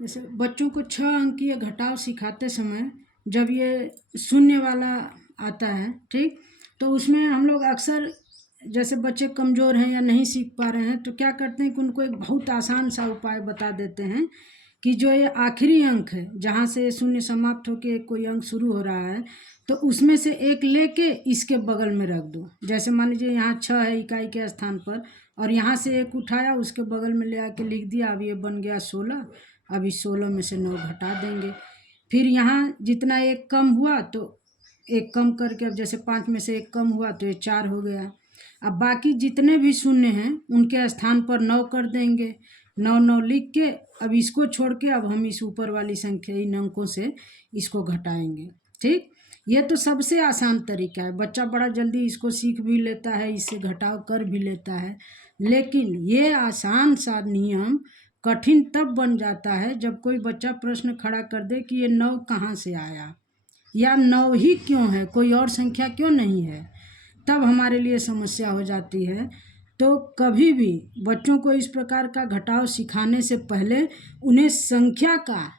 जैसे बच्चों को 6 अंकीय घटाव सिखाते समय जब ये शून्य वाला आता है, ठीक, तो उसमें हम लोग अक्सर जैसे बच्चे कमज़ोर हैं या नहीं सीख पा रहे हैं तो क्या करते हैं कि उनको एक बहुत आसान सा उपाय बता देते हैं कि जो ये आखिरी अंक है जहाँ से शून्य समाप्त होकर कोई अंक शुरू हो रहा है तो उसमें से एक लेके इसके बगल में रख दो। जैसे मान लीजिए यहाँ 6 है इकाई के स्थान पर और यहाँ से एक उठाया उसके बगल में ले आके लिख दिया, अब ये बन गया 16। अब इस 16 में से 9 घटा देंगे। फिर यहाँ जितना एक कम हुआ तो एक कम करके, अब जैसे 5 में से एक कम हुआ तो ये 4 हो गया। अब बाकी जितने भी शून्य हैं उनके स्थान पर 9 कर देंगे। 9 9 लिख के अब इसको छोड़ के अब हम इस ऊपर वाली संख्या इन अंकों से इसको घटाएंगे, ठीक। ये तो सबसे आसान तरीका है, बच्चा बड़ा जल्दी इसको सीख भी लेता है, इससे घटाव कर भी लेता है। लेकिन ये आसान सा नियम कठिन तब बन जाता है जब कोई बच्चा प्रश्न खड़ा कर दे कि ये 9 कहाँ से आया या 9 ही क्यों है, कोई और संख्या क्यों नहीं है, तब हमारे लिए समस्या हो जाती है। तो कभी भी बच्चों को इस प्रकार का घटाव सिखाने से पहले उन्हें संख्या का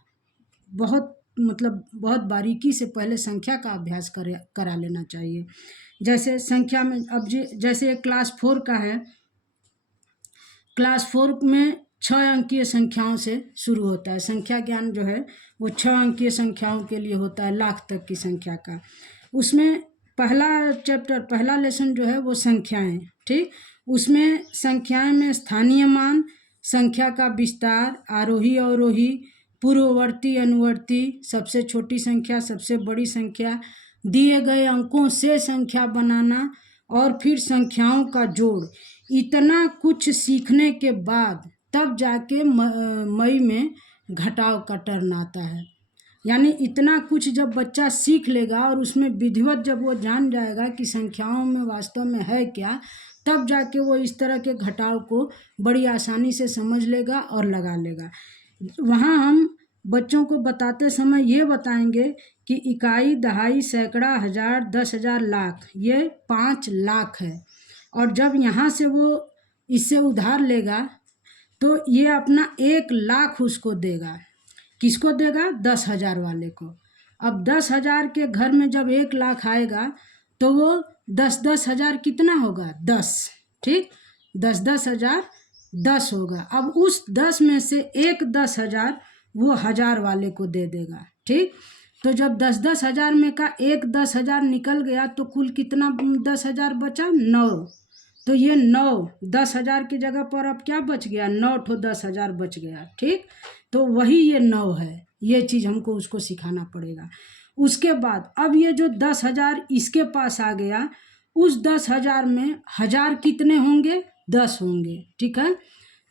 बहुत बारीकी से पहले संख्या का अभ्यास करा लेना चाहिए। जैसे संख्या में अब जैसे क्लास 4 का है, क्लास 4 में 6 अंकीय संख्याओं से शुरू होता है। संख्या ज्ञान जो है वो 6 अंकीय संख्याओं के लिए होता है, लाख तक की संख्या का। उसमें पहला चैप्टर, पहला लेसन जो है वो संख्याएं, ठीक। उसमें संख्याएं में स्थानीय मान, संख्या का विस्तार, आरोही अवरोही, पूर्ववर्ती अनुवर्ती, सबसे छोटी संख्या, सबसे बड़ी संख्या, दिए गए अंकों से संख्या बनाना और फिर संख्याओं का जोड़, इतना कुछ सीखने के बाद तब जाके मई में घटाव का टर्न आता है। यानी इतना कुछ जब बच्चा सीख लेगा और उसमें विधिवत जब वो जान जाएगा कि संख्याओं में वास्तव में है क्या, तब जाके वो इस तरह के घटाव को बड़ी आसानी से समझ लेगा और लगा लेगा। वहाँ हम बच्चों को बताते समय ये बताएंगे कि इकाई, दहाई, सैकड़ा, हजार, 10,000, लाख, ये 5 लाख है। और जब यहाँ से वो इससे उधार लेगा तो ये अपना 1 लाख उसको देगा। किसको देगा? 10,000 वाले को। अब 10,000 के घर में जब 1 लाख आएगा तो वो 10,000 कितना होगा? 10, ठीक। 10,000 10 होगा। अब उस 10 में से एक 10,000 वो 1,000 वाले को दे देगा, ठीक। तो जब 10,000 में का एक 10,000 निकल गया तो कुल कितना 10,000 बचा? 9। तो ये 9 10,000 की जगह पर अब क्या बच गया? 9 ठो 10,000 बच गया, ठीक। तो वही ये 9 है। ये चीज़ हमको उसको सिखाना पड़ेगा। उसके बाद अब ये जो 10,000 इसके पास आ गया, उस 10,000 में 1,000 कितने होंगे? 10 होंगे, ठीक है।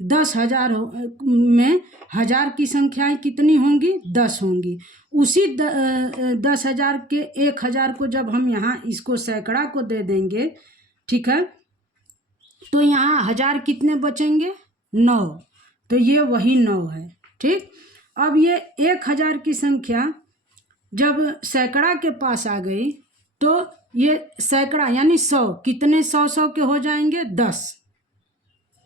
10,000 में 1,000 की संख्याएं कितनी होंगी? 10 होंगी। उसी 10,000 के 1,000 को जब हम यहाँ इसको सैकड़ा को दे देंगे, ठीक है, तो यहाँ 1,000 कितने बचेंगे? 9। तो ये वही 9 है, ठीक। अब ये 1,000 की संख्या जब सैकड़ा के पास आ गई तो ये सैकड़ा यानी 100, कितने 100 के हो जाएंगे? 10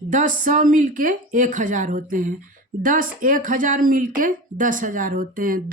100 मिल के 1,000 होते हैं। 10 1,000 मिल के 10,000 होते हैं।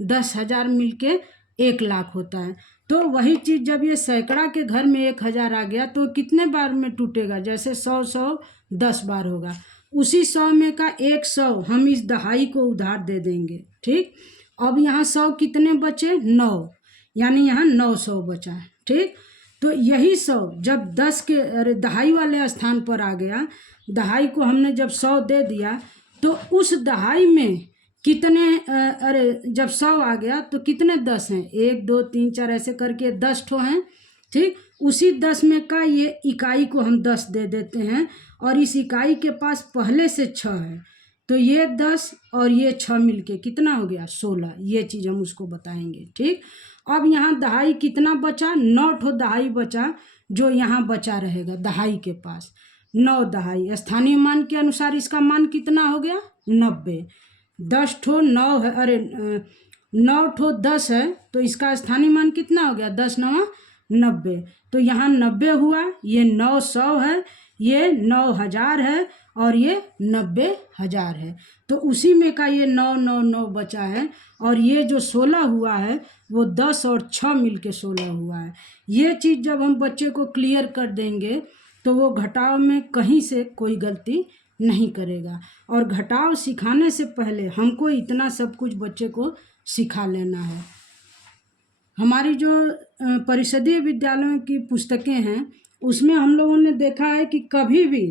10,000 मिल के 1 लाख होता है। तो वही चीज़ जब ये सैकड़ा के घर में 1,000 आ गया तो कितने बार में टूटेगा? जैसे 100 10 बार होगा। उसी 100 में का 100 हम इस दहाई को उधार दे देंगे, ठीक। अब यहाँ 100 कितने बचे? 9, यानी यहाँ 900 बचा, ठीक। तो यही 100 जब 10 के दहाई वाले स्थान पर आ गया, दहाई को हमने जब 100 दे दिया तो उस दहाई में कितने जब 100 आ गया तो कितने 10 हैं? 1 2 3 4 ऐसे करके 10 ठो हैं, ठीक। उसी 10 में का ये इकाई को हम 10 दे देते हैं और इस इकाई के पास पहले से 6 है, तो ये 10 और ये 6 मिलके कितना हो गया? 16। ये चीज़ हम उसको बताएंगे, ठीक। अब यहाँ दहाई कितना बचा? 9 ठो दहाई बचा, जो यहाँ बचा रहेगा दहाई के पास। 9 दहाई स्थानीय मान के अनुसार इसका मान कितना हो गया? 90। 10 ठो 9 है, 9 ठो 10 है तो इसका स्थानीय मान कितना हो गया? 10 9 90। तो यहाँ 90 हुआ, ये 900 है, ये 9,000 है और ये 90,000 है, तो उसी में का ये 999 बचा है। और ये जो 16 हुआ है वो 10 और 6 मिल के 16 हुआ है। ये चीज़ जब हम बच्चे को क्लियर कर देंगे तो वो घटाव में कहीं से कोई गलती नहीं करेगा। और घटाव सिखाने से पहले हमको इतना सब कुछ बच्चे को सिखा लेना है। हमारी जो परिषदीय विद्यालयों की पुस्तकें हैं उसमें हम लोगों ने देखा है कि कभी भी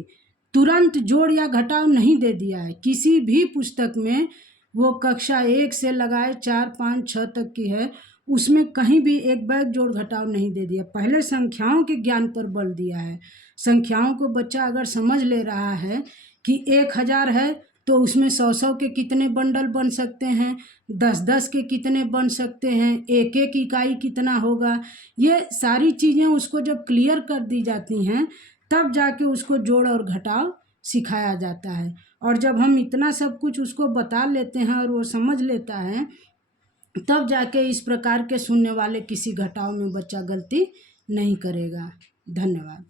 तुरंत जोड़ या घटाव नहीं दे दिया है किसी भी पुस्तक में। वो कक्षा 1 से लगाए 4, 5, 6 तक की है, उसमें कहीं भी एक बैग जोड़ घटाव नहीं दे दिया। पहले संख्याओं के ज्ञान पर बल दिया है। संख्याओं को बच्चा अगर समझ ले रहा है कि 1,000 है तो उसमें 100-100 के कितने बंडल बन सकते हैं, 10-10 के कितने बन सकते हैं, एक इकाई कितना होगा, ये सारी चीज़ें उसको जब क्लियर कर दी जाती हैं तब जाके उसको जोड़ और घटाव सिखाया जाता है। और जब हम इतना सब कुछ उसको बता लेते हैं और वो समझ लेता है तब जाके इस प्रकार के सुनने वाले किसी घटाव में बच्चा गलती नहीं करेगा। धन्यवाद।